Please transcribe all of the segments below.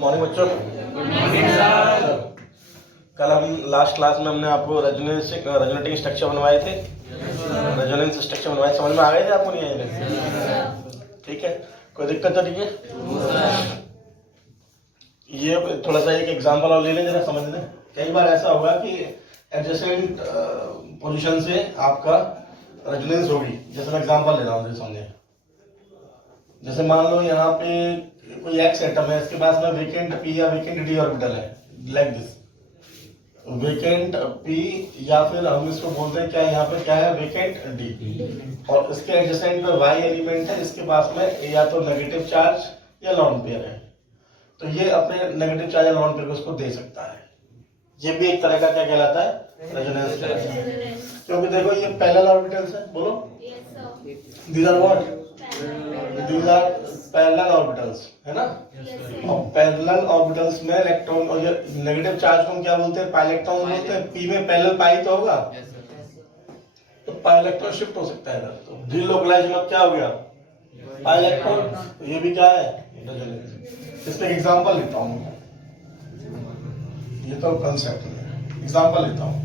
Morning बच्चों। कल हम लास्ट क्लास में हमने आपको रेजोनेटिंग स्ट्रक्चर बनवाए थे, रेजोनेंस स्ट्रक्चर बनवाए, समझ में आ गए थे आपको? नहीं आए? ठीक है, कोई दिक्कत तो नहीं है? ये थोड़ा सा एक एग्जांपल और ले लें, जरा समझ लें। कई बार ऐसा होगा कि एडजेसेंट पोजीशन से आपका रेजोनेंस होगी। जैसे मैं एग्जांपल ले रहा हूँ, समझे। जैसे मान लो यहाँ पे कोई एक्स एटम है, इसके पास में वेकेंट पी या वेकेंट डी ऑर्बिटल है, लाइक दिस वेकेंट पी, या फिर हम इसको बोलते हैं क्या, यहाँ पे क्या है, वेकेंट डी, और इसके एडजेसेंट पे वाई एलिमेंट है, इसके पास में या तो नेगेटिव चार्ज या लॉन पेयर है। तो ये अपने नेगेटिव चार्ज या लॉन पेयर को उसको दे सकता है। ये भी एक तरह का क्या कहलाता है, रेजोनेंस कहलाता है। क्योंकि देखो ये पैरेलल ऑर्बिटल्स है, बोलो these are what, these are parallel orbitals, है ना। और पैरेलल ऑर्बिटल्स में इलेक्ट्रॉन और ये नेगेटिव चार्ज को हम क्या बोलते हैं, पाई इलेक्ट्रॉन बोलते हैं। पी में पैरेलल पाई तो होगा, तो पाई इलेक्ट्रॉन शिफ्ट हो सकता है इधर, तो डीलोकलाइज में क्या हो गया, पाई इलेक्ट्रॉन। ये भी क्या है, रेजोनेंस। इसका एग्जांपल लेता हूँ, ये तो कंसेप्ट है, एग्जांपल लेता हूँ।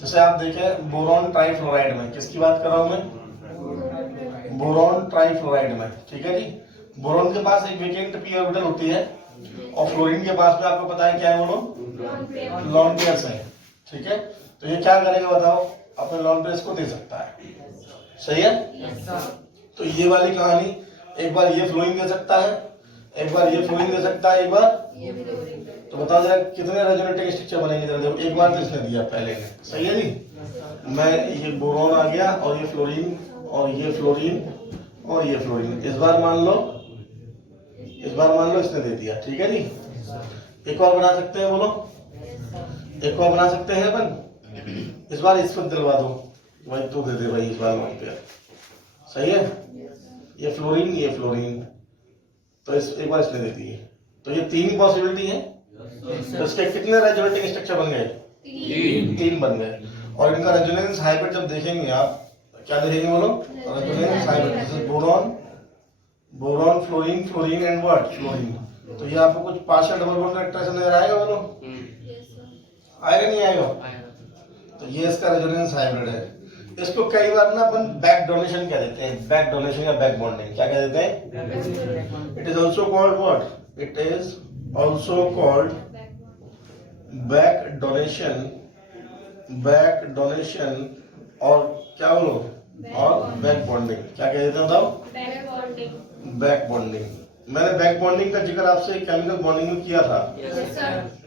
जैसे आप देखें बोरॉन ट्राइफ्लोराइड में, किसकी बात कर रहा हूँ मैं, बोरॉन ट्राइफ्लोराइड में, ठीक है जी। बोरॉन के पास एक वेकेंट पी ऑर्बिटल होती है, और फ्लोरीन के पास में आपको पता है क्या है, वो लोग लॉन पेयर्स हैं, ठीक है। तो ये क्या करेगा बताओ, अपने लॉन पेयर्स को दे सकता है, सही है। तो ये वाली कहानी, एक बार ये फ्लोरीन दे सकता है, एक बार ये फ्लोरीन दे सकता है, एक बार। तो बताओ जरा कितने रेजोनेटिंग स्ट्रक्चर बनेंगे, जरा देखो। एक बार तो इसने दिया पहले ने, सही है जी। मैं ये बोरॉन आ गया, और ये फ्लोरीन, और ये फ्लोरीन, और ये फ्लोरीन। इस बार मान लो इसने दे दिया, ठीक है जी। एक और बना सकते हैं, बोलो एक और बना सकते हैं अपन। इस बार इस पर दिलवा दो भाई, तू दे दे भाई इस बार वहां पे, सही है। ये फ्लोरीन, ये फ्लोरीन, तो एक बार इसने दे दी। तो ये तीन पॉसिबिलिटी है। तो इसके कितने रेजोनेटिंग स्ट्रक्चर बन गए, तीन बन गए। और इनका रेजोनेंस हाइब्रिड जब देखेंगे आप, क्या देखेंगे बोलो, रेजोनेंस हाइब्रिड। जैसे boron, boron fluorine, fluorine and what, fluorine. तो ये आपको कुछ पार्शियल डबल बॉन्ड इंटरेक्शन नजर आएगा बोलो, आएगा नहीं आएगा। तो ये इसका रेजोनेंस हाइब्रिड है। इसको कई बार ना अपन बैक डोनेशन कह देते हैं, बैक डोनेशन या बैक बॉन्डिंग, क्या कह देते हैं। It is also called what, it is also called back donation, back donation, और क्या बोलो, और बैक बॉन्डिंग। क्या कह देते हैं बताओ, बैक बॉन्डिंग। मैंने बैक बॉन्डिंग का जिक्र आपसे केमिकल बॉन्डिंग में किया था,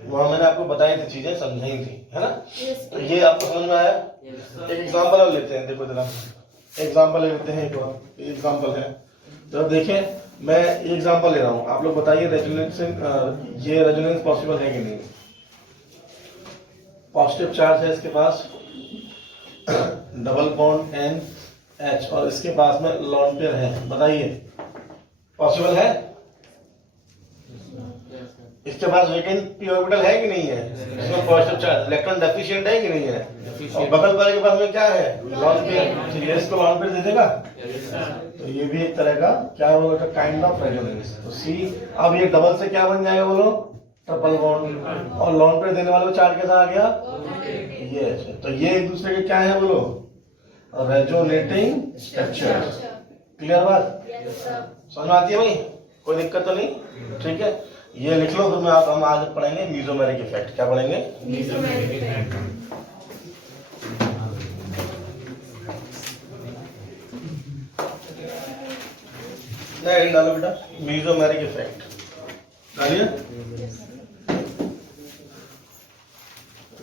वहां मैंने आपको बताई थी, चीजें समझाई थी, है ना। तो ये आपको समझ में आया। एक एग्जांपल और लेते हैं, देखो जरा एग्जांपल ले लेते हैं। एक और एग्जांपल है, तो देखें मैं ये एग्जांपल ले रहा हूँ, आप लोग बताइए रेजोनेंस, ये रेजोनेंस पॉसिबल है कि नहीं। पॉजिटिव चार्ज है इसके पास, डबल बॉन्ड एन एच, और इसके पास में लॉन पेयर है, बताइए पॉसिबल है। इसके पास वेकेंट पी ऑर्बिटल है कि नहीं है, इसमें पॉजिटिव चार्ज, इलेक्ट्रॉन डेफिशिएंट है कि नहीं है, और बगल वाले के पास में क्या है, लॉन पेयर। तो ये इसको लॉन पेयर दे देगा। तो ये भी एक तरह का क्या बोलो, काइंड ऑफ रेजोनेंस। तो सी, अब ये डबल से क्या बन जाएगा बोलो, ट्रिपल बॉन्ड, और लॉन पेयर देने वाले को चार्ज कैसा आ गया, ये। तो ये एक दूसरे के क्या है बोलो, रेजोनेटिंग स्ट्रक्चर। क्लियर बात, समझ में आती है भाई, कोई दिक्कत तो नहीं, ठीक है। ये लिख लो, फिर हम आज पढ़ेंगे मीजोमेरिक इफेक्ट। क्या पढ़ेंगे, मीजोमेरिक इफेक्ट। नहीं डालो बेटा, मीजोमेरिक इफेक्ट डालिए,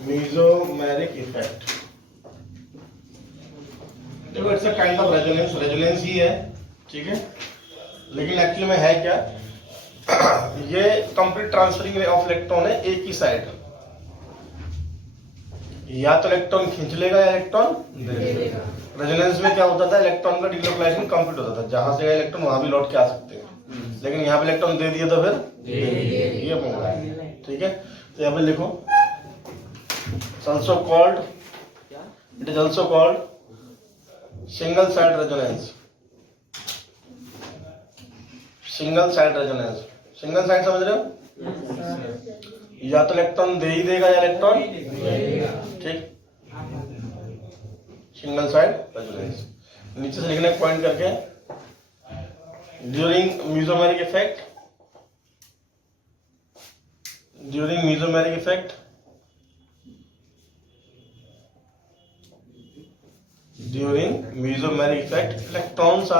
मीजोमेरिक इफेक्ट। देखो it's a kind of resonance, resonance ही है, ठीक है। लेकिन एक्चुअली में है क्या, ये कंप्लीट ट्रांसफरिंग ऑफ इलेक्ट्रॉन है एक ही साइड। या तो इलेक्ट्रॉन खींच लेगा या इलेक्ट्रॉन दे देगा। रेजोनेंस में क्या होता था, इलेक्ट्रॉन का डिलोकलाइजेशन कंप्लीट होता था, जहां से इलेक्ट्रॉन वहां भी लौट के आ सकते हैं। लेकिन यहाँ पे इलेक्ट्रॉन दे दिया तो फिर ये होगा, ठीक है। तो यहाँ पे लिखो, also called, it is also called single side resonance, single side resonance। Single side समझ रहे हो, या तो इलेक्ट्रॉन दे ही देगा या इलेक्ट्रॉन ठीक। सिंगल साइड रेजोनेंस नीचे से लिखने पॉइंट करके during mesomeric effect during mesomeric effect electrons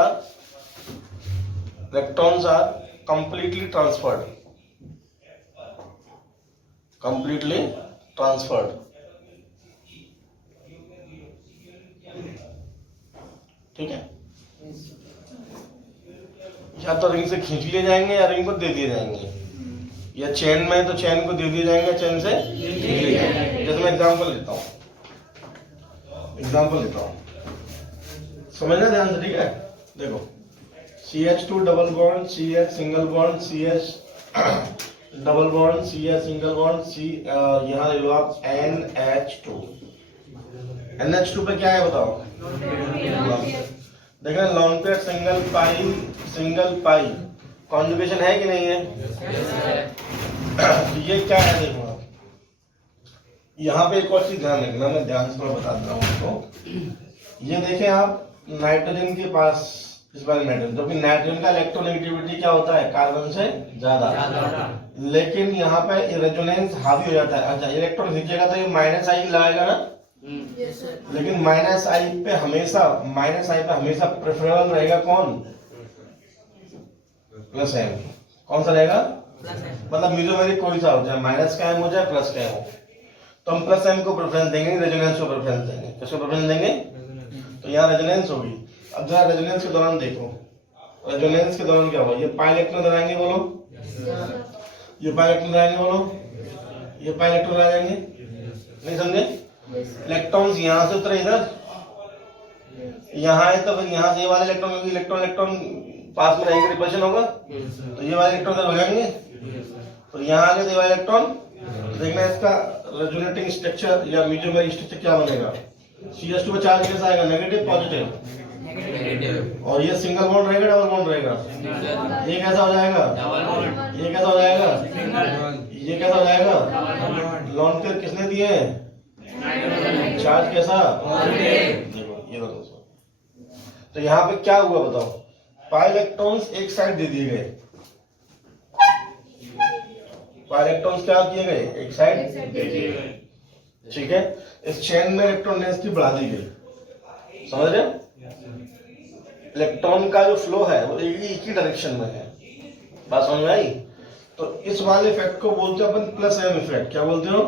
are completely transferred ठीक है। या तो रिंग से खींच लिए जाएंगे या रिंग को दे दिए जाएंगे, या चेन में तो चेन को दे दिए जाएंगे, चेन से खींच लिए जाएंगे। जैसे मैं एग्जांपल लेता हूँ समझना ध्यान से ठीक है। देखो CH2 double bond CH single bond CH double bond CH single bond C यहाँ ले लो आप NH2 पे क्या है बताओ, देखना लॉन पेयर सिंगल पाई कॉन्जुगेशन है कि नहीं है? ये क्या है देखो आप, यहाँ पे एक और चीज ध्यान रखना, मैं ध्यान से बताता हूँ आपको। ये देखें आप नाइट्रोजन के पास इस बार नाइट्रोजन, तो नाइट्रोजन का इलेक्ट्रोनेगेटिविटी क्या होता है कार्बन से ज्यादा, लेकिन यहाँ पे रेजोनेंस हावी हो जाता है। अच्छा इलेक्ट्रॉन खींचेगा तो ये माइनस आई लगाएगा ना, लेकिन माइनस आई पे हमेशा प्रेफरेबल रहेगा कौन, प्लस एम। कौन सा रहेगा? मतलब मेसोमेरिक कोई सा हो जाए, माइनस का एम हो जाए प्लस का एम हो, तो हम प्लस एम को प्रेफरेंस देंगे, रेजोनेंस को प्रेफरेंस देंगे। किसको प्रेफरेंस देंगे? तो यहाँ रेजोनेंस होगी। अब जरा रेजोनेंस के दौरान देखो, रेजोनेंस के दौरान क्या हुआ, ये पाई इलेक्ट्रॉन लगाएंगे बोलो, ये पाई इलेक्ट्रॉन लगाएंगे बोलो, ये पाई इलेक्ट्रॉन लगाएंगे, नहीं समझे? इलेक्ट्रॉन्स यहाँ से उतरे इधर, यहाँ है तो फिर यहाँ से ये वाले इलेक्ट्रॉन पास में रहेंगे, रिपल्शन होगा, तो ये वाले इलेक्ट्रॉन हो जाएंगे, तो यहाँ आगे तो ये वाले इलेक्ट्रॉन, देखना इसका रेजोनेटिंग स्ट्रक्चर या मेसोमेरिक स्ट्रक्चर क्या बनेगा। CH2 का चार्ज कैसा आएगा, नेगेटिव पॉजिटिव, और ये सिंगल बॉन्ड रहेगा डबल बॉन्ड रहेगा, ये कैसा हो जाएगा, ये कैसा हो जाएगा, ये कैसा हो जाएगा, लॉन पेयर किसने दिए हैं, चार्ज कैसा, देखो ये दोस्तों। तो यहाँ पे क्या हुआ बताओ, पाई इलेक्ट्रॉन्स एक साइड दे दिए गए, पाई इलेक्ट्रॉन्स क्या किए गए, एक साइड दे दिए गए, ठीक है। इस चेन में इलेक्ट्रॉन डेंसिटी बढ़ा दी गई, समझ रहे हो? इलेक्ट्रॉन का जो फ्लो है वो एक ही डायरेक्शन में है, बात समझ में आई? तो इस वाले इफेक्ट को बोलते हैं अपन प्लस एम इफेक्ट। क्या बोलते हो?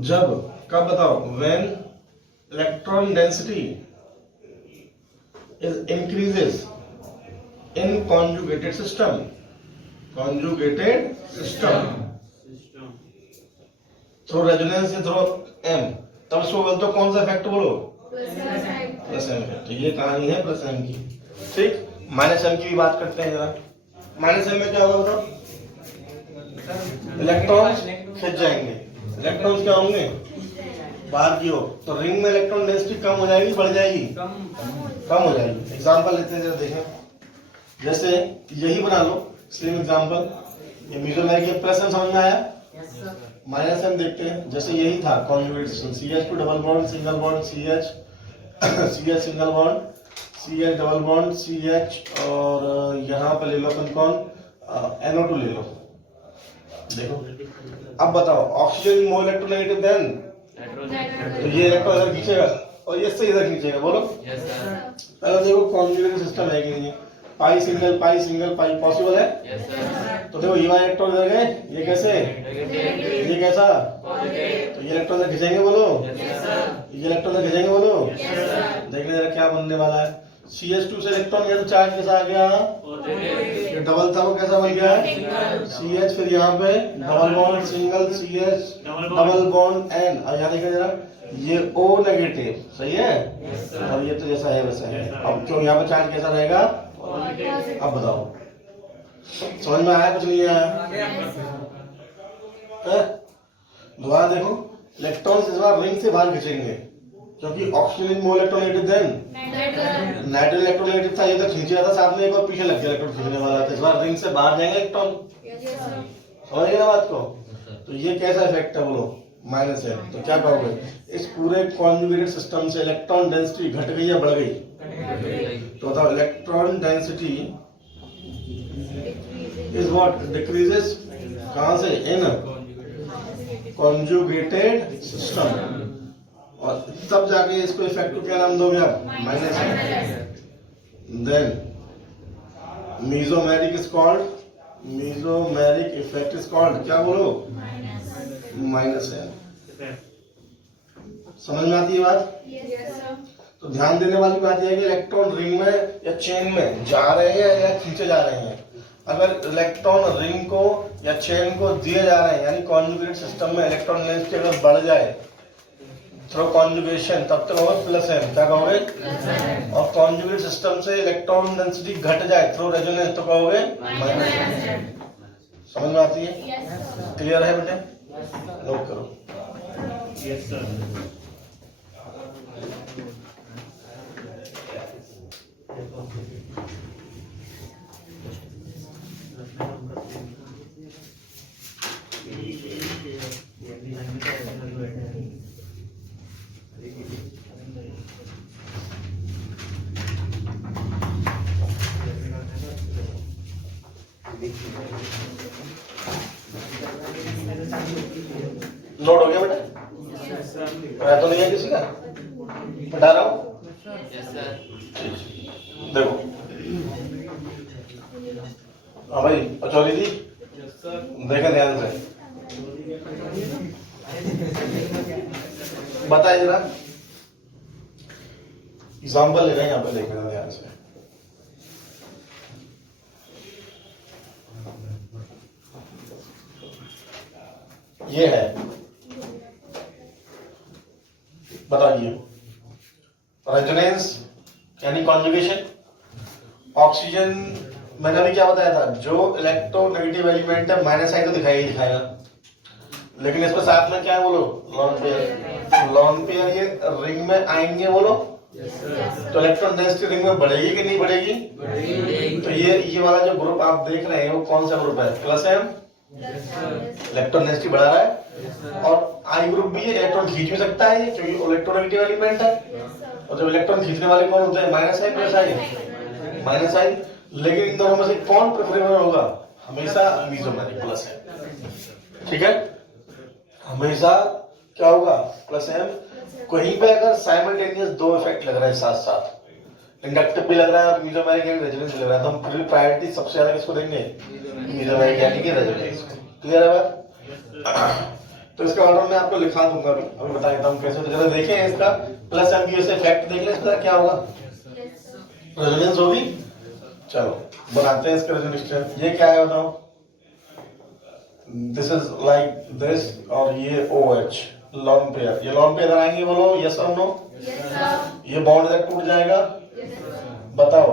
जब कब बताओ, when electron density is increases in conjugated system, through resonance through M, तब इसको बोलते हो कौन सा इफेक्ट बोलो, प्लस एम इफेक्ट। तो ये कहानी है प्लस एम की, ठीक। माइनस एम की भी बात करते हैं जरा। माइनस एम में क्या होगा बताओ, इलेक्ट्रॉन खिंच जाएंगे, इलेक्ट्रॉन्स क्या होंगे बाहर की ओर, तो रिंग में इलेक्ट्रॉन डेंसिटी कम हो जाएगी बढ़ जाएगी, कम हो जाएगी। एग्जांपल लेते हैं जरा देखें, जैसे यही बना लो सेम एग्जांपल, ये मेसोमेरिक प्लस एम समझ में आया, माइनस एम देखते हैं। जैसे यही था conjugate system, CH2 double bond single bond CH CH single bond CH double bond CH, और यहाँ पे ले लो अपन कौन, NO2 ले लो। देखो अब बताओ, ऑक्सीजन मोर इलेक्ट्रोनेगेटिव देन, तो ये इलेक्ट्रॉन इधर खींचेगा और ये से इधर खींचेगा, बोलो पहले देखो कॉन्जुगेट सिस्टम है कि नहीं, पाई सिंगल पाई पॉसिबल है? तो देखो ये वाले इलेक्ट्रॉन इधर गए, ये कैसे, ये कैसा, तो ये इलेक्ट्रॉन इधर खींचेंगे बोलो, ये इलेक्ट्रॉन इधर खींचेंगे बोलो, देखने जरा क्या बनने वाला है। CH2 से इलेक्ट्रॉन ये तो चार्ज कैसा आ गया, ये डबल था वो कैसा बन गया, CH, फिर यहाँ पे double bond single CH double bond N, और यहाँ देखिए जरा ये O नेगेटिव, सही है, और ये तो जैसा है वैसा है। अब जो यहाँ पे चार्ज कैसा रहेगा, अब बताओ समझ में आया कुछ नहीं आया? दोबारा देखो, इलेक्ट्रॉन्स इस बार रिंग से बाहर खींचेंगे, क्योंकि oxygen is more electronegative than nitrogen electronegative था, ये तो खींच रहा था, साथ में एक और पीछे लग गया इलेक्ट्रॉन खींचने वाला, तो इस बार रिंग से बाहर जाएंगे इलेक्ट्रॉन। समझ गए ना बात को? तो ये कैसा इफेक्ट है बोलो, माइनस है। तो क्या कहोगे, इस पूरे कॉन्जुगेटेड सिस्टम से इलेक्ट्रॉन डेंसिटी घट गई या बढ़ गई? तो बताओ, electron density is what, decreases कहां से? इन कॉन्जुगेटेड सिस्टम। और तब जाके इसको इफेक्ट को क्या नाम दोगे आप? माइनस है। Then mesomeric is called, mesomeric effect is called क्या बोलो? माइनस है। समझ में आती है बात? तो ध्यान देने वाली बात यह है कि इलेक्ट्रॉन रिंग में या चेन में जा रहे हैं या खींचे जा रहे हैं। अगर इलेक्ट्रॉन रिंग को या चेन को दिए जा रहे हैं, यानी कॉन्जुगेटेड सिस्टम में इलेक्ट्रॉन डेंसिटी अगर बढ़ जाए थ्रू कॉन्जुगेशन, तब तक होगा प्लस एम। क्या कहोगे? और कॉन्जुगेट सिस्टम से इलेक्ट्रॉन डेंसिटी घट जाए थ्रू रेजोनेंस, तो कहोगे माइनस एम। समझ में आती है? क्लियर है बेटे? नोट करो। Yes sir. नोट हो गया बेटा? तो नहीं है किसी का? बता रहा हूँ। देखो हाँ भाई, अचौरी जी देखें ध्यान से, बताइए जरा। एग्जाम्पल ले रहे हैं यहाँ पे, देखना ध्यान से। ये है, बताइए, रेजोनेंस यानी कॉन्जुगेशन। ऑक्सीजन मैंने अभी क्या बताया था, जो इलेक्ट्रोनेगेटिव एलिमेंट है माइनस साइन तो दिखाई दिखाएगा, लेकिन इसमें साथ में क्या है बोलो? Lone pair. लॉन पेयर ये रिंग में आएंगे बोलो, तो इलेक्ट्रॉन डेंसिटी रिंग में बढ़ेगी कि नहीं बढ़ेगी? तो ये वाला जो ग्रुप आप देख रहे हैं वो कौन सा ग्रुप है? प्लस एम, इलेक्ट्रॉन डेंसिटी बढ़ा रहा है। और आई ग्रुप भी है, इलेक्ट्रॉन खींच भी सकता है ये, क्योंकि इलेक्ट्रोनेगेटिव एलिमेंट है। और जब इलेक्ट्रॉन खींचने वाले कौन होते हैं? माइनस आई प्लस आई, माइनस आई। लेकिन इन दोनों में से कौन प्रेफरेबल होगा? हमेशा मीजोमेरिक प्लस है। ठीक है, हमेशा क्या होगा? Plus M. कहीं पे अगर साइमल्टेनियस दो इफेक्ट लग रहा है साथ साथ, इंडक्टिव भी लग रहा है और मीजोमेरिक यानी रेजोनेंस भी लग रहा है, तो हम पूरी प्रायोरिटी सबसे ज्यादा किसको देंगे? मीजोमेरिक यानी कि रेजोनेंस को। क्लियर है बात? तो इसका ऑर्डर मैं आपको लिखा दूंगा अभी बता देता हूँ कैसे। तो जरा देखें इसका प्लस एम की इफेक्ट देख लें, इसका क्या होगा? रेजोनेंस होगी। चलो बनाते हैं इसका रेजोनेंस। ये क्या है बताओ? दिस इज लाइक दिस, और ये OH लॉन पेयर। ये लॉन पेयर आएंगे बोलो, यस और नो? ये बॉन्ड इधर टूट जाएगा। बताओ,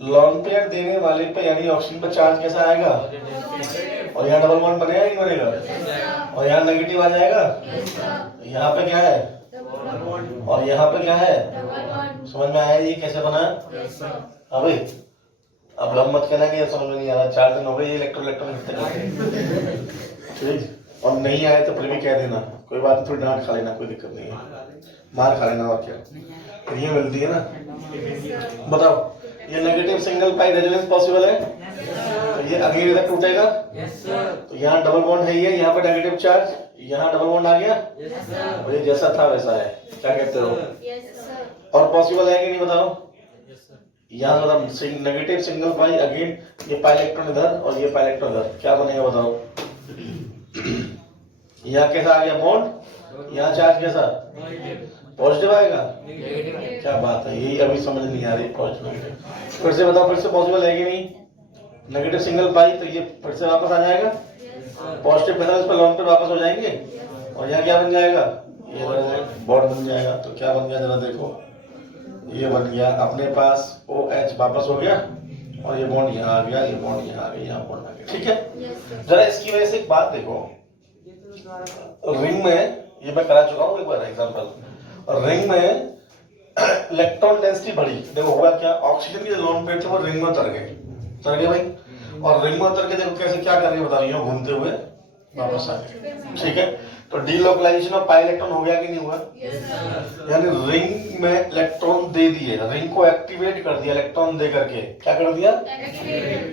लॉन पेयर देने वाले पे यानी ऑक्सीजन पर चार्ज कैसा आएगा? और यहाँ डबल बॉन्ड बनेगा नहीं बनेगा? और यहाँ नेगेटिव आ जाएगा। यहाँ पे क्या है? और यहाँ पे क्या है? समझ में आया ये कैसे बना? हाँ भाई, अब हम मत कहना कि ये समझ में नहीं आ रहा। 4 दिन हो गए ये इलेक्ट्रॉन ठीक। और नहीं आए तो फिर भी कह देना, कोई बात नहीं, थोड़ी डांट खा लेना, कोई दिक्कत नहीं है, मार खा लेना और क्या, ये मिलती है ना। बताओ, ये नेगेटिव सिंगल पाई रेजोनेंस पॉसिबल है? तो ये अगेन इधर टूटेगा। तो यहाँ डबल बॉन्ड है, ये यहाँ पे नेगेटिव चार्ज, यहाँ डबल बॉन्ड आ गया। और ये जैसा था वैसा है, क्या कहते हो? और पॉसिबल है कि नहीं बताओ? यहाँ मतलब नेगेटिव सिंगल पाई, अगेन ये पाई इलेक्ट्रॉन इधर और ये पाई इलेक्ट्रॉन इधर, क्या बनेगा बताओ? यहाँ कैसा आ गया बॉन्ड, यहाँ चार्ज कैसा? पॉजिटिव आएगा। क्या बात है, यही अभी समझ नहीं आ रही। पॉजिटिव फिर से बताओ, फिर से पॉसिबल है कि नहीं? नेगेटिव सिंगल पाई, तो ये फिर से वापस आ जाएगा। पॉजिटिव पैनल इस पर लॉन्ग पे वापस हो जाएंगे, और यहाँ क्या बन जाएगा? ये बॉन्ड बन जाएगा। तो क्या बन गया जरा देखो, ये बन गया अपने पास OH वापस हो गया, और ये बॉन्ड यहाँ आ गया, ये बॉन्ड यहाँ आ गया, यहाँ बॉन्ड आ गया। ठीक है, जरा इसकी वजह से एक बात देखो, रिंग में ये मैं करा चुका हूँ एक बार एग्जांपल, रिंग में इलेक्ट्रॉन डेंसिटी बढ़ी, देखो हुआ क्या, ऑक्सीजन के जो लोन पेयर थे वो रिंग में उतर गए भाई, और रिंग में उतर के देखो कैसे क्या कर रही है बताइए, घूमते हुए वापस आ गए, ठीक है। तो डीलोकलाइजेशन ऑफ पाई इलेक्ट्रॉन हो गया कि नहीं हुआ? यानी रिंग में इलेक्ट्रॉन दे दिए, रिंग को एक्टिवेट कर दिया इलेक्ट्रॉन दे करके, क्या कर दिया?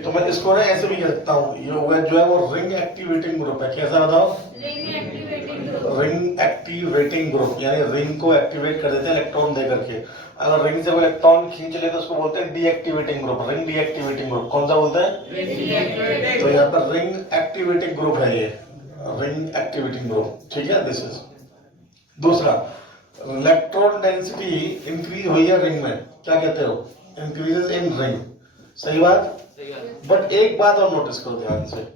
तो मैं इसको ना ऐसे भी कह सकता हूँ, ये हुआ जो है वो रिंग एक्टिवेटिंग ग्रुप है, कैसा बताओ? रिंग एक्टिवेटिंग ग्रुप, यानी रिंग को एक्टिवेट कर देते हैं इलेक्ट्रॉन दे करके। अगर रिंग से वो इलेक्ट्रॉन खींच ले तो उसको बोलते हैं deactivating group, ring deactivating group. कौन सा बोलते हैं? तो यहाँ पर रिंग एक्टिवेटिंग ग्रुप है ये, रिंग एक्टिवेटिंग ग्रुप, ठीक है। दिस इज दूसरा, इलेक्ट्रॉन डेंसिटी इंक्रीज हुई है रिंग में, क्या कहते हो? इंक्रीजेस इन रिंग, सही बात। बट एक बात और नोटिस करो ध्यान से,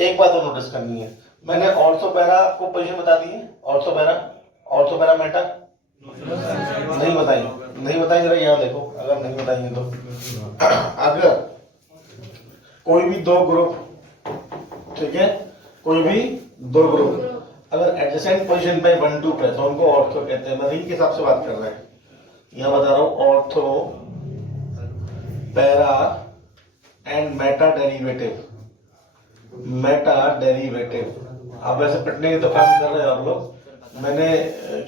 एक बात और नोटिस करनी है, मैंने ऑर्थोपैरा को पोजीशन बता दी है, ऑर्थोपैरा मेटा नहीं बताई, नहीं बताई, जरा यहाँ देखो, अगर नहीं बताएंगे तो अगर कोई भी दो ग्रुप, ठीक है, कोई भी दो ग्रुप अगर एडजेसेंट पोजीशन पे 1 2 पे तो उनको ऑर्थो कहते हैं। मैं रिंग के हिसाब से बात कर रहा है, यहाँ बता रहा हूँ ortho para and Meta derivative, Meta derivative. आप वैसे पिटने के तो काम कर रहे हो आप लोग, मैंने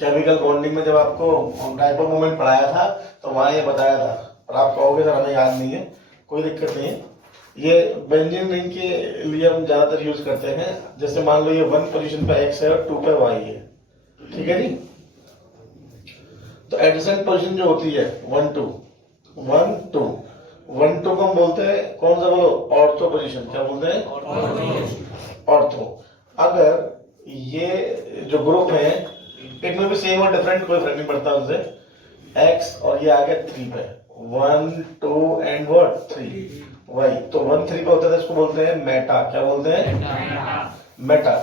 केमिकल बॉन्डिंग में जब आपको डायपोल मोमेंट पढ़ाया था तो वहां ये बताया था, और आप कहोगे सर हमें याद नहीं है, कोई दिक्कत नहीं है। ये बेंजीन रिंग के लिए हम ज्यादातर यूज करते हैं, जैसे मान लो ये 1 पोजीशन पे x है और 2 पे y है, ठीक है जी। तो एडजेसेंट पोजीशन जो होती है 1 2 को हम बोलते हैं कौन सा, बोलो? Ortho position. क्या बोलते हैं? ऑर्थो। अगर ये जो ग्रुप है इनमें भी सेम और डिफरेंट, कोई फर्क नहीं पड़ता उनसे, x और ये आ गया 3 पे, 1 2 एंड व्हाट 3 वही, तो 1 3 पे होता है, इसको बोलते हैं मेटा। क्या बोलते हैं? मेटा।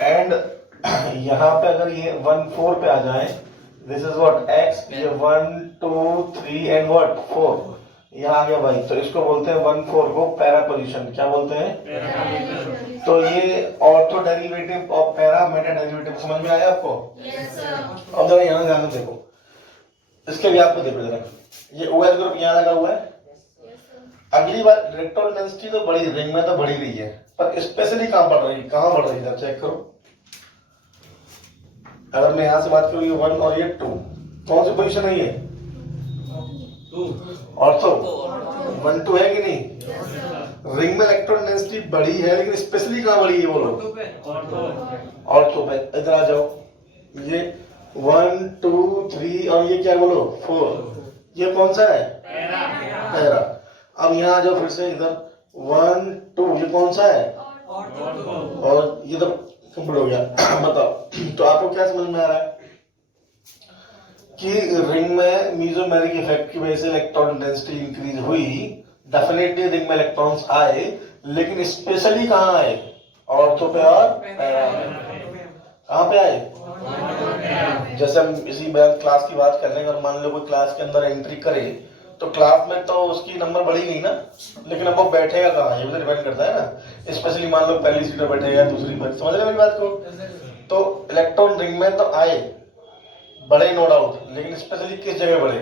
एंड यहाँ पे अगर ये 1 4 पे आ जाए, दिस इज व्हाट x, ये 1 2 3 एंड व्हाट 4, यहाँ आ गया भाई, तो इसको बोलते हैं 1 4 को पैरा पोजीशन। क्या बोलते हैं? तो ये ऑर्थो डेरिवेटिव और पैरा मेटा डेरिवेटिव समझ में आया आपको? Yes sir. अब जरा यहाँ ध्यान देखो, इसके भी आपको देखो जरा, ये OH ग्रुप यहाँ लगा हुआ है। अगली बार इलेक्ट्रॉन डेंसिटी तो बढ़ी, रिंग में तो बढ़ी रही है, पर स्पेशली कहाँ बढ़ रही है, कहाँ बढ़ रही है, चेक करो। अगर मैं यहाँ से बात करूँ, ये 1 और ये 2, कौन सी पोजीशन है ये? ऑर्थो। 1 2 है कि नहीं? रिंग में इलेक्ट्रॉन डेंसिटी बढ़ी है, लेकिन स्पेशली कहाँ बढ़ी है बोलो? ऑर्थो पे। इधर आ जाओ, ये 1 2 3 और ये क्या बोलो 4, ये कौन सा है? पैरा। अब यहाँ आ जाओ फिर से इधर, 1 2, ये कौन सा है? और ये तो कंप्लीट हो गया। बताओ, तो आपको क्या समझ में आ रहा है कि रिंग में मीसोमेरिक इफेक्ट की वजह से इलेक्ट्रॉन डेंसिटी इंक्रीज हुई, डेफिनेटली रिंग में इलेक्ट्रॉन्स आए, लेकिन स्पेशली कहाँ आए? ऑर्थो पे और पैरा पे। कहाँ पे आए? जैसे हम इसी क्लास की बात कर रहे हैं, अगर मान लो कोई क्लास के अंदर एंट्री करे तो क्लास में तो उसकी नंबर बढ़ी नहीं ना, लेकिन अब वो बैठेगा कहाँ, ये भी डिपेंड करता है ना। स्पेशली मान लो पहली सीट पर बैठेगा, दूसरी पर, समझ रहे मेरी बात को? तो इलेक्ट्रॉन रिंग में तो आए, बड़े नो डाउट, लेकिन स्पेशली किस जगह बढ़े?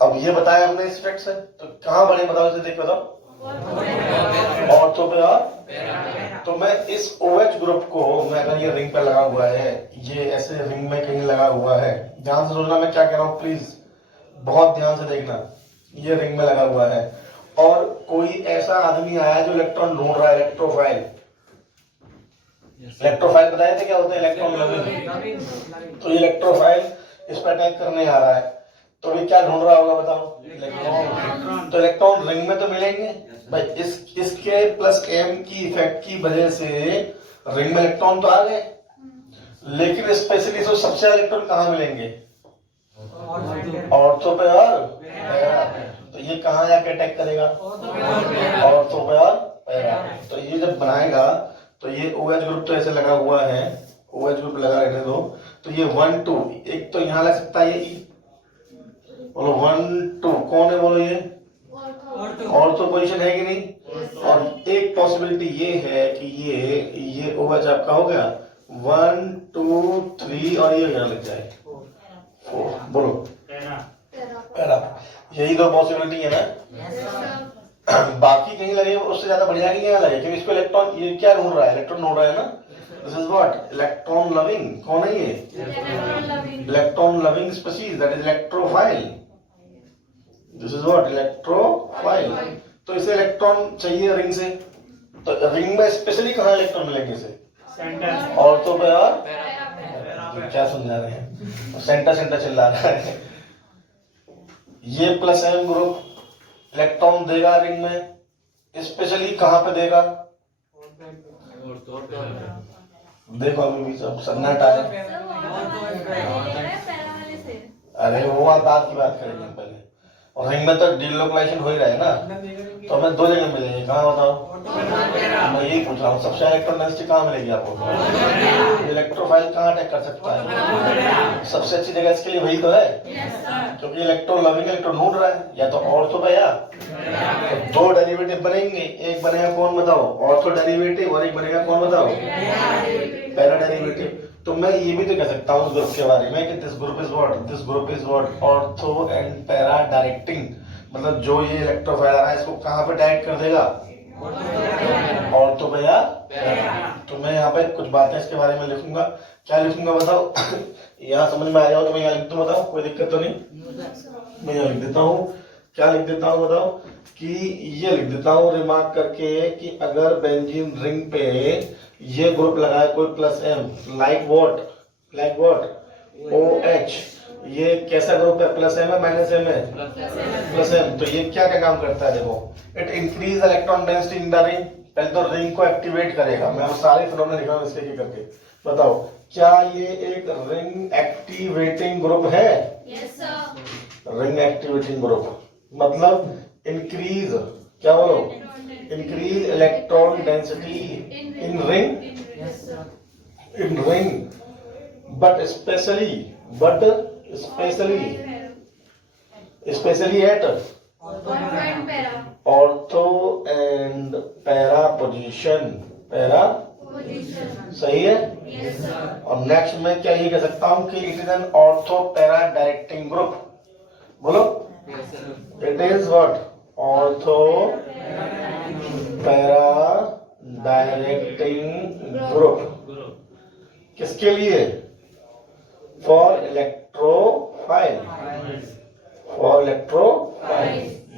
अब ये बताया हमने इस इफेक्ट से, तो कहाँ बढ़े बताओ, इसे देख बताओ। ऑर्थो पे और, तो मैं इस OH ग्रुप को, मैं अगर ये रिंग पे लगा हुआ है, ये ऐसे रिंग में कहीं लगा हुआ है, ध्यान से सोचना मैं क्या कह रहा हूँ, प्लीज बहुत ध्यान से देखना। ये रिंग में लगा हुआ है और कोई ऐसा आदमी आया जो इलेक्ट्रॉन ढूंढ रहा है, इलेक्ट्रोफाइल। इलेक्ट्रोफाइल बताए थे क्या होता है? Electron loving. तो ये इलेक्ट्रोफाइल इस पर अटैक करने आ रहा है, तो ये क्या ढूंढ रहा होगा बताओ? इलेक्ट्रॉन। तो इलेक्ट्रॉन रिंग में तो मिलेंगे भाई, इसके प्लस m की इफेक्ट की वजह से रिंग में इलेक्ट्रॉन तो आ गए, लेकिन स्पेशली तो सबसे ज्यादा इलेक्ट्रॉन कहाँ मिलेंगे? ऑर्थो पे और पैरा। तो ये कहाँ जाके अटैक करेगा? ऑर्थो पे और पैरा। तो ये जब बनाएगा तो ये OH ग्रुप तो ऐसे लगा हुआ है, OH ग्रुप लगा रहने दो, तो ये 1 2, एक तो यहाँ लग सकता है ये, बोलो 1 2 कौन है बोलो? ये ऑर्थो पोजीशन है कि नहीं? और एक पॉसिबिलिटी ये है कि ये OH आपका हो गया 1 2 3 और ये यहाँ लग जाए 4। बोलो पैरा पैरा। यही दो पॉसिबिलिटी है ना। बाकी कहीं लगे उससे ज्यादा बढ़िया नहीं यहाँ लगे, क्योंकि इसको इलेक्ट्रॉन, ये क्या ढूंढ रहा है, इलेक्ट्रॉन ढूंढ रहा है ना। This is what, electron loving. कौन है ये? Electron loving species, that is electrophile. This is what, electrophile. तो इसे इलेक्ट्रॉन चाहिए रिंग से, तो रिंग में स्पेशली कहाँ इलेक्ट्रॉन मिलेंगे इसे? सेंटर ऑर्थो पे और क्या समझा रहे हैं, सेंटर सेंटर चिल्ला रहा है। ये प्लस एम ग्रुप इलेक्ट्रॉन देगा रिंग में, स्पेशली कहाँ पे देगा? देखो अभी भी सब सन्नाटा है। अरे वो बात की बात करेंगे पहले। और रिंग में तो डिलोकलाइजेशन हो ही रहा है ना, तो हमें दो जगह मिलेंगे। कहाँ बताओ? मैं यही पूछ रहा हूँ, सबसे इलेक्ट्रॉन डेंसिटी कहाँ मिलेगी आपको? इलेक्ट्रोफाइल कहाँ अटैक कर सकता है? सबसे अच्छी जगह इसके लिए वही तो है, क्योंकि इलेक्ट्रॉन लविंग इलेक्ट्रॉन ढूंढ रहा है, या तो ऑर्थो पे या तो दो डेरिवेटिव बनेंगे। एक बनेगा कौन बताओ? ऑर्थो डेरिवेटिव, और एक बनेगा कौन बताओ? Para derivative. तो मैं ये भी तो कह सकता हूँ ग्रुप के बारे में कि this group is what ortho and para directing. मतलब जो ये इलेक्ट्रोफाइल आ रहा है इसको कहाँ पे डायरेक्ट कर देगा? ऑर्थो पे या पैरा। तो मैं यहाँ पे कुछ बातें इसके बारे में लिखूंगा। क्या लिखूंगा बताओ? यहाँ समझ में आ जाओ तो मैं यहाँ लिख दूँ, बताओ कोई दिक्कत तो नहीं? मैं यहाँ लिख देता हूँ। क्या लिख देता हूँ बताओ? कि ये लिख देता हूँ रिमार्क करके कि अगर बेंजीन रिंग पे ये ग्रुप लगाए कोई plus M, like what OH, ये कैसा ग्रुप है? प्लस एम है माइनस एम है? Plus M. तो ये क्या क्या काम करता है देखो, it increase electron density in the ring. पहले तो रिंग को एक्टिवेट करेगा। मैं वो सारे फिनोमेना लिखा हूँ इसके करके। बताओ क्या ये एक रिंग एक्टिवेटिंग ग्रुप है? Yes sir. Ring activating group मतलब इंक्रीज, क्या बोलो? Increase electron density in ring, but specially at ortho and para position. सही है। Yes sir. और नेक्स्ट में क्या ये कह सकता हूँ कि it is an ortho para directing group. बोलो it is what? Ortho para directing group. किसके लिए? For electrophile.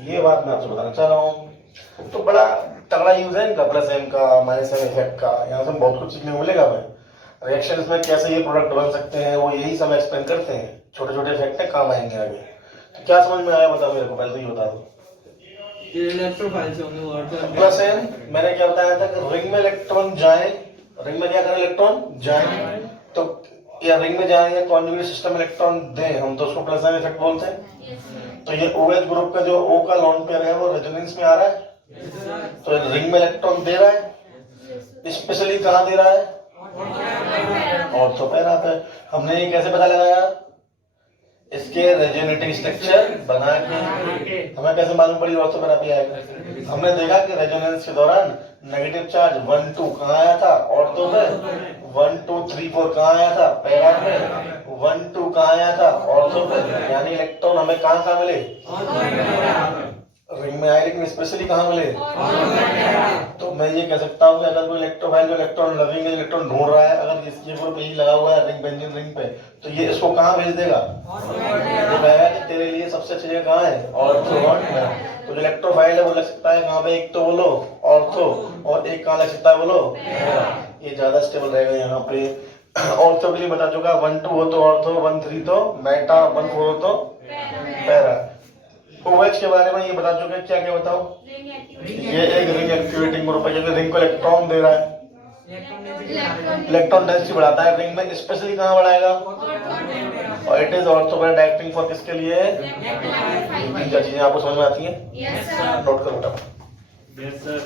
ये बात मैं आपसे बताना चाह रहा हूँ। तो बड़ा तगड़ा यूज है इनका, प्लस एम का, माइनस एम इफेक्ट का। यहाँ से बहुत कुछ सीखने को मिलेगा हमें। रिएक्शंस में कैसे ये प्रोडक्ट बन सकते हैं वो यही सब एक्सप्लेन करते हैं। छोटे छोटे इफेक्ट है, काम आएंगे आगे। तो क्या समझ में आया बताओ मेरे को, पहले तो ये बता दो। इलेक्ट्रोफाइल से होंगे और प्लस एम मैंने क्या बताया था कि रिंग में इलेक्ट्रॉन जाए, रिंग में क्या करें? इलेक्ट्रॉन जाए। तो या रिंग में जाए या कॉन्जुगेट सिस्टम इलेक्ट्रॉन दें, हम तो उसको प्लस एम इफेक्ट बोलते हैं। तो ये OH ग्रुप का जो O का लोन पेयर है वो रेजोनेंस में आ रहा है, तो रिंग में इलेक्ट्रॉन दे रहा है। स्पेशली कहाँ दे रहा है? ऑर्थो पैरा पे। हमने ये कैसे पता लगाया? इसके रेजोनेटिंग स्ट्रक्चर बना के। हमें कैसे मालूम पड़ी ऑर्थो पैरा पे आएगा? हमने देखा कि रेजोनेंस के दौरान नेगेटिव चार्ज 1 2 कहाँ आया था? ऑर्थो पे। 1 2 3 4 कहाँ आया था? पैरा पे। 1 2 कहाँ आया था? ऑर्थो पे। यानी इलेक्ट्रॉन हमें कहाँ मिले? रिंग में आए, लेकिन स्पेशली कहाँ मिले? तो मैं ये कह सकता हूँ कि अगर कोई इलेक्ट्रोफाइल जो इलेक्ट्रॉन लविंग इलेक्ट्रॉन ढूंढ रहा है, अगर ये ग्रुप यही लगा हुआ है रिंग बेंजीन रिंग पे, तो ये इसको कहाँ भेज देगा? ये कहेगा कि तेरे लिए सबसे अच्छी जगह कहाँ है? ऑर्थो। तो जो इलेक्ट्रोफाइल है वो लग सकता है कहाँ पे? एक तो बोलो ऑर्थो, और एक कहाँ लग सकता है बोलो? ये ज्यादा स्टेबल रहेगा यहाँ पे। ऑर्थो के लिए बता चुका, 1 2 हो तो ऑर्थो, 1 3 तो मेटा, 1 4 हो तो पैरा। OH के बारे में ये बता चुके, क्या क्या बताओ? ये एक रिंग एक्टिवेटिंग ग्रुप है, क्योंकि रिंग को इलेक्ट्रॉन दे रहा है, इलेक्ट्रॉन डेंसिटी बढ़ाता है रिंग में। स्पेशली कहाँ बढ़ाएगा? और it is ortho para directing for किसके लिए? तीन चार चीजें आपको समझ में आती हैं? Yes sir. नोट करो बेटा। Yes sir.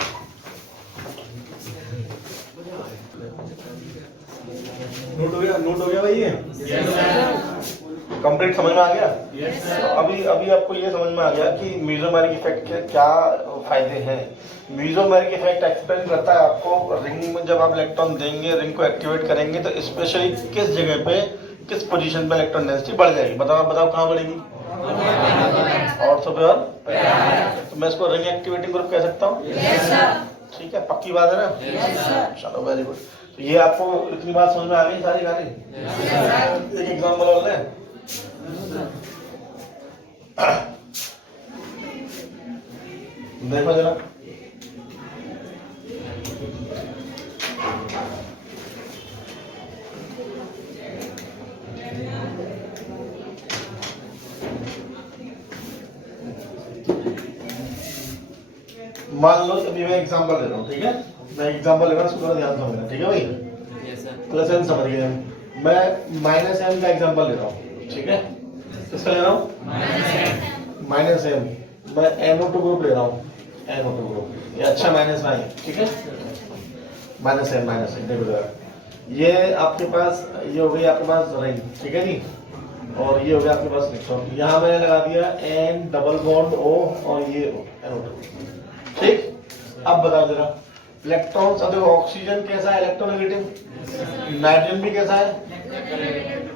नोट हो गया भाई ये? Yes sir. कंप्लीट समझ में आ गया? Yes, sir. तो अभी अभी आपको ये समझ में आ गया कि मीजोमेरिक इफेक्ट के क्या फायदे हैं। मीजोमेरिक इफेक्ट एक्सप्लेन करता है आपको रिंग में जब आप इलेक्ट्रॉन देंगे, रिंग को एक्टिवेट करेंगे तो स्पेशली किस जगह पे, किस पोजीशन पे इलेक्ट्रॉन डेंसिटी बढ़ जाएगी। बताओ बताओ कहाँ बढ़ेगी? ऑर्थो पे और तो मैं इसको रिंग एक्टिवेटिंग ग्रुप कह सकता हूँ। ठीक है, पक्की बात है ना? चलो वेरी गुड। तो ये आपको इतनी बात समझ में आ गई सारी गाड़ी? एक एग्जाम्पल और लें। देखो जरा, मान लो अभी मैं एग्जांपल दे रहा हूँ, ठीक है? मैं एग्जांपल ले रहा हूँ, इसको थोड़ा ध्यान से समझना, ठीक है भाई? Yes, sir. प्लस एन समझ गए हम। मैं माइनस एम का एग्जांपल ले रहा हूँ, ठीक है? किसका ले रहा हूँ? Minus M. मैं NO2 ग्रुप ले रहा हूँ, NO2 ग्रुप। ये अच्छा माइनस ना है, ठीक है? माइनस एम देखो जरा, ये आपके पास, ये हो गई आपके पास रिंग, ठीक है जी? और ये हो गया आपके पास इलेक्ट्रॉन। यहाँ मैंने लगा दिया N डबल बॉन्ड O और ये O, NO2। ठीक, अब बताओ जरा, इलेक्ट्रॉन्स, अब देखो ऑक्सीजन कैसा है? इलेक्ट्रोनेगेटिव। नाइट्रोजन भी कैसा है?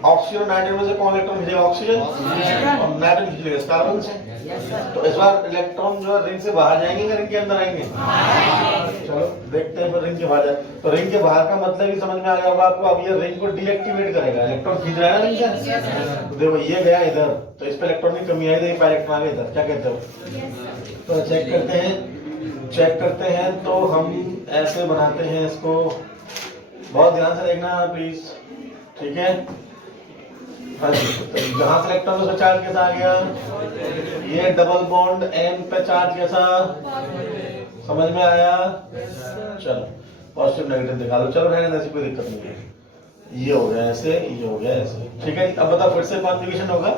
ऑक्सीजन नाइट्रोजन में से कौन इलेक्ट्रॉन खींचेगा? ऑक्सीजन। और नाइट्रोजन खींचेगा कार्बन से। तो इस बार इलेक्ट्रॉन जो है रिंग से बाहर जाएंगे या रिंग के अंदर आएंगे? चलो देखते हैं, रिंग के बाहर जाए तो रिंग के बाहर का मतलब ही समझ में आ गया होगा आपको। अब ये रिंग को डीएक्टिवेट करेगा, इलेक्ट्रॉन खींच रहा है ना रिंग से। तो देखो ये गया इधर, तो इस पे इलेक्ट्रॉन की कमी आई, देखिए इलेक्ट्रॉन आ गया इधर। क्या कहते हो? तो चेक करते हैं तो हम ऐसे बनाते हैं इसको, बहुत ध्यान से देखना प्लीज, ठीक है? हाँ जी, तो जहां से इलेक्ट्रॉन उसका चार्ज कैसा आ गया? ये डबल बॉन्ड N पे चार्ज कैसा? समझ में आया? चलो पॉजिटिव नेगेटिव दिखा दो। चलो रहने दो, ऐसी कोई दिक्कत नहीं है। ये हो गया ऐसे, ये हो गया ऐसे, ठीक है? अब बताओ फिर से कॉन्जुगेशन होगा?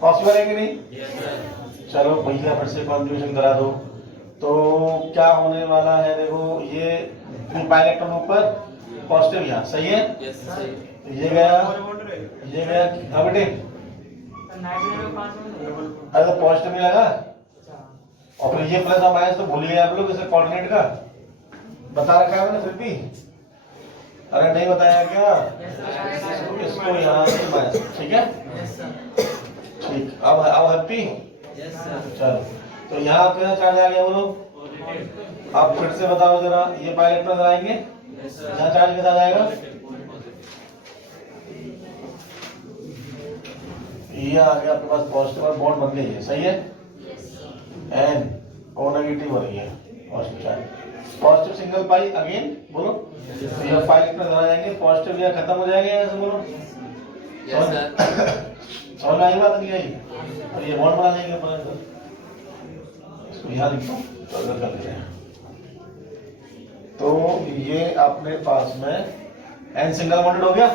पॉसिबल है कि नहीं? चलो भैया फिर से कॉन्जुगेशन करा दो। तो क्या होने वाला है? देखो ये इलेक्ट्रॉन ऊपर, पॉजिटिव यहाँ, सही है? ये गया, ये गया। हाँ बेटे, अरे पॉजिटिव नहीं लगा, और फिर ये प्लस और माइनस तो भूल गए आप लोग, इसे कोऑर्डिनेट का बता रखा है मैंने फिर भी। अरे नहीं बताया क्या? इसको यहाँ से माइनस, ठीक है? ठीक, अब हैप्पी? चलो, तो यहाँ पे चार्ज आ गया बोलो। अब फिर से बताओ जरा, ये बाई इलेक्ट्रॉन आएंगे, यहाँ चार्ज के साथ आएगा। ये आ गया आपके पास पॉजिटिव और बॉन्ड बन गई है, सही है? एन O नेगेटिव हो रही है, पॉजिटिव चार्ज, पॉजिटिव सिंगल पाई अगेन बोलो। तो ये पाई इलेक्ट्रॉन आ जाएंगे, पॉजिटिव या खत्म हो जाएंगे ऐसे बोलो। समझ में आई बात नहीं आई? और ये बॉन्ड बना लेंगे अपन, इसको यहाँ लिखो तो अगर कर लेते हैं तो ये अपने पास में N सिंगल बॉन्डेड हो गया,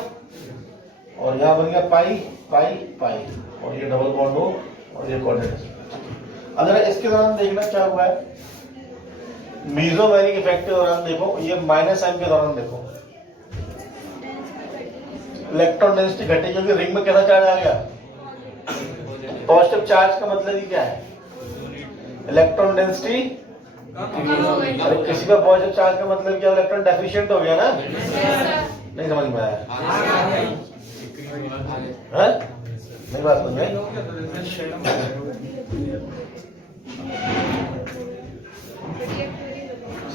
और यहाँ बन गया पाई पाई पाई, और ये डबल बॉन्ड हो, और ये कोऑर्डिनेट। अगर इसके दौरान देखना क्या हुआ है, मीजोमेरिक इफेक्ट के दौरान देखो, ये माइनस M के दौरान देखो, इलेक्ट्रॉन डेंसिटी घटी क्योंकि रिंग में कैसा चार्ज आ गया? पॉजिटिव चार्ज का मतलब ही क्या है? Electron density. अरे किसी का पॉजिटिव चार्ज का मतलब क्या? इलेक्ट्रॉन डेफिशिएंट हो गया ना? नहीं समझ में आया? नहीं बात समझ में?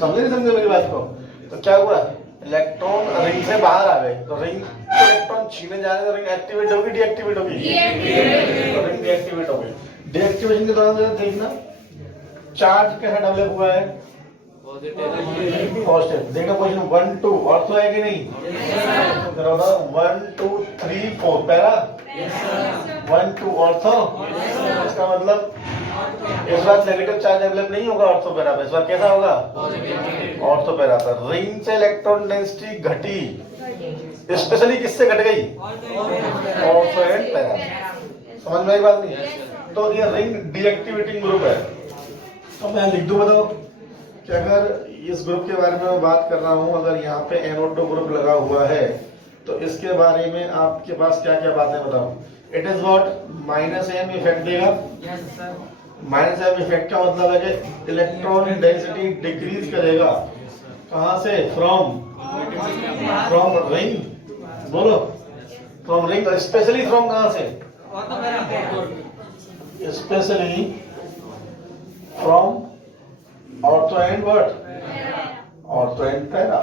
समझे नहीं समझे मेरी बात को? तो क्या हुआ, इलेक्ट्रॉन रिंग से बाहर आ गए, तो रिंग इलेक्ट्रॉन छीने जा रहे, तो रिंग एक्टिवेट होगी डीएक्टिवेट होगी? तो रिंग डीएक्टिवेट हो गई। डीएक्टिवेशन के दौरान देखना चार्ज कैसा डेवलप हुआ है? पॉजिटिव। देखना पोजीशन 1 2 ऑर्थो है कि नहीं? 1 2 3 4 पहला 1 2 ऑर्थो। इसका मतलब इस बार नेगेटिव चार्ज डेवलप नहीं होगा ऑर्थो पैरा पे, इस बार कैसा होगा? ऑर्थो पैरा पर। रिंग से इलेक्ट्रॉन डेंसिटी घटी, स्पेशली किससे घट गई? Ortho and para. समझ में आई बात नहीं? तो ये रिंग डीएक्टिवेटिंग ग्रुप है। तो मैं लिख दूं, बताओ कि अगर इस ग्रुप के बारे में मैं बात कर रहा हूं, अगर यहाँ पे NO2 ग्रुप लगा हुआ है तो इसके बारे में आपके पास क्या क्या बातें बताओ? It is what minus M effect देगा। Yes, sir. Minus M effect का मतलब है कि इलेक्ट्रॉन डेंसिटी डिक्रीज करेगा। कहां से? फ्रॉम रिंग, बोलो फ्रॉम रिंग, स्पेशली फ्रॉम कहां से? Ortho para. Specially from ortho and what? Ortho and para.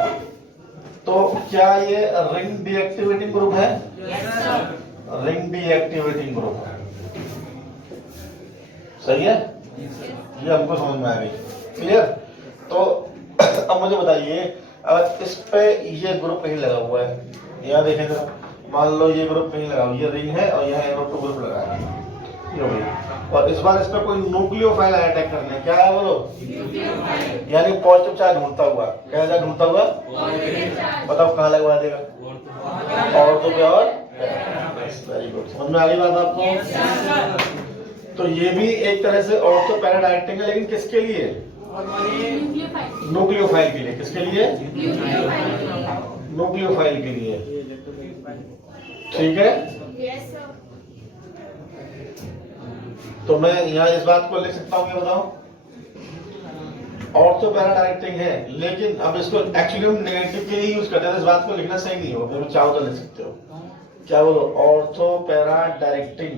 तो क्या ये रिंग डीएक्टिवेटिंग ग्रुप है? Yes, sir. Ring deactivating group है, सही है, ये हमको समझ में आ गई, क्लियर। तो अब मुझे बताइए, अगर इस पे ये ग्रुप कहीं लगा हुआ है, यहाँ देखें जरा, मान लो ये ग्रुप कहीं लगा हुआ, ये रिंग है और यहाँ NO2 ग्रुप लगा है, ये हो गई। और इस बार इस पे कोई न्यूक्लियोफाइल अटैक करने, क्या है बोलो? यानी पॉजिटिव चार्ज ढूंढता हुआ, क्या चार्ज ढूंढता हुआ? बताओ कहाँ लगवा देगा? ऑर्थो पे और वेरी गुड, समझ में आ गई बात आपको? तो ये भी एक तरह से ऑर्थो पैरा डायरेक्टिंग है, लेकिन किसके लिए? न्यूक्लियोफाइल के लिए। किसके लिए? न्यूक्लियोफाइल के लिए, ठीक है। तो मैं यहाँ इस बात को लिख सकता हूँ, ये बताओ, ऑर्थो पैरा डायरेक्टिंग है, लेकिन अब इसको एक्चुअली हम नेगेटिव के लिए यूज करते हैं, तो इस बात को लिखना सही नहीं हो, फिर चाहो तो लिख सकते हो, क्या बोलो? Ortho para directing.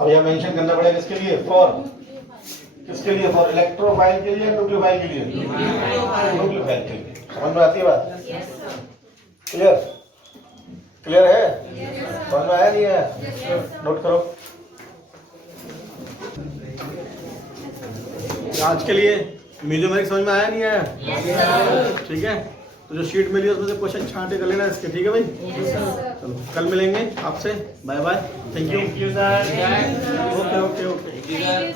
अब यह मेंशन करना पड़ेगा किसके लिए? फॉर, किसके लिए? फॉर इलेक्ट्रोफाइल के लिए, न्यूक्लियोफाइल के लिए? न्यूक्लियोफाइल के लिए। समझ में आती है बात? क्लियर? क्लियर है? समझ में आया नहीं है? नोट करो। आज के लिए म्यूजियम समझ में आया नहीं आया? ठीक है, तो जो शीट मिली है उसमें से क्वेश्चन छांटे कर लेना इसके, ठीक है भाई? चलो कल मिलेंगे आपसे, bye bye, thank you. Thank you, sir. Okay okay okay. Thank you, sir.